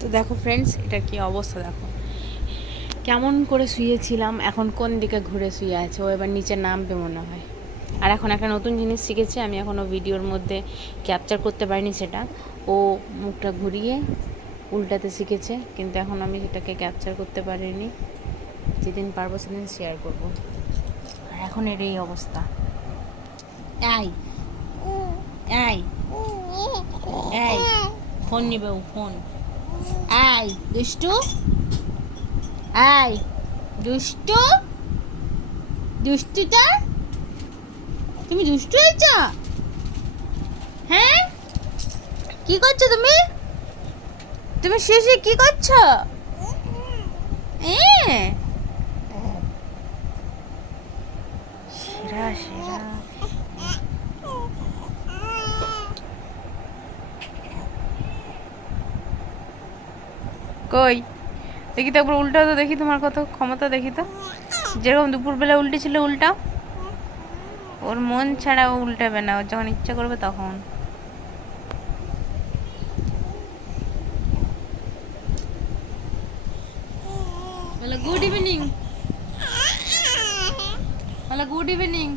তো দেখো ফ্রেন্ডস, এটা কি অবস্থা দেখো, কেমন করে শুয়েছিলাম, এখন কোন দিকে ঘুরে শুয়ে আছে। ও এবার নিচে নামবে মনে হয়। আর এখন একটা নতুন জিনিস শিখেছে, আমি এখনও ভিডিওর মধ্যে ক্যাপচার করতে পারিনি সেটা। ও মুখটা ঘুরিয়ে উল্টাতে শিখেছে, কিন্তু এখন আমি সেটাকে ক্যাপচার করতে পারিনি। যেদিন পারবো সেদিন শেয়ার করবো। আর এখন এর এই অবস্থা। এই এই এই ফোন নিবে ও, ফোন। এই দুষ্টু, এই দুষ্টু, দুষ্টুটা, তুমি দুষ্টু হয়েছ? হ্যাঁ, কি করছো তুমি? তুমি শেষে কি করছো? সেরা সেরা। কই দেখি তো, একবার উল্টাও তো দেখি, তোমার কত ক্ষমতা দেখি তো। যেরকম দুপুরবেলা উল্টে ছিল উল্টাও। ওর মন ছাড়া ও উল্টাবে না, ওর যখন ইচ্ছা করবে তখন। বলো গুড ইভিনিং, বলো গুড ইভিনিং।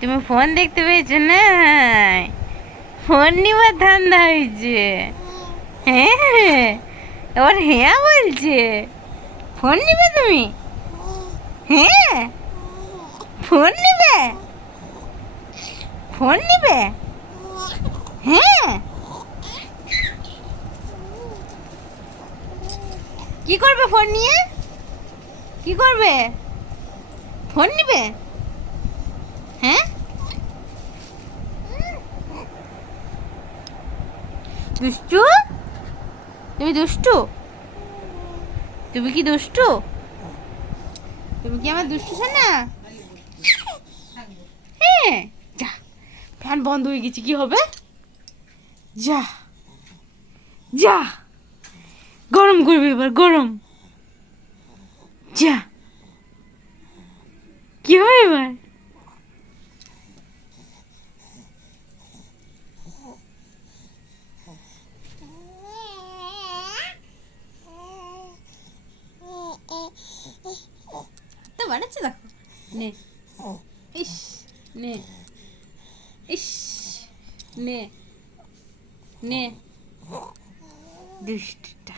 তুমি ফোন দেখতে পেয়েছো না? ফোন নিবার ধান্দা হয়েছে। হ্যাঁ, এবার হ্যাঁ বলছে। ফোন নিবে তুমি? হ্যাঁ, ফোন নিবে, ফোন নিবে। হ্যাঁ, কি করবে ফোন নিয়ে? কি করবে? ফোন নিবে? হ্যাঁ, দুষ্টু, তুমি দুষ্টু, তুমি কি দুষ্টু? তুমি কি আমার দুষ্টু না? হ্যাঁ, যা, ফ্যান বন্ধ হয়ে গেছে, কি হবে? যা যা, গরম করবে এবার, গরম। যা, কি হবে এবার? তো বাড়াচ্ছে দেখো, নে, ইস, নে, ইস, নে, নে, দুষ্টটা।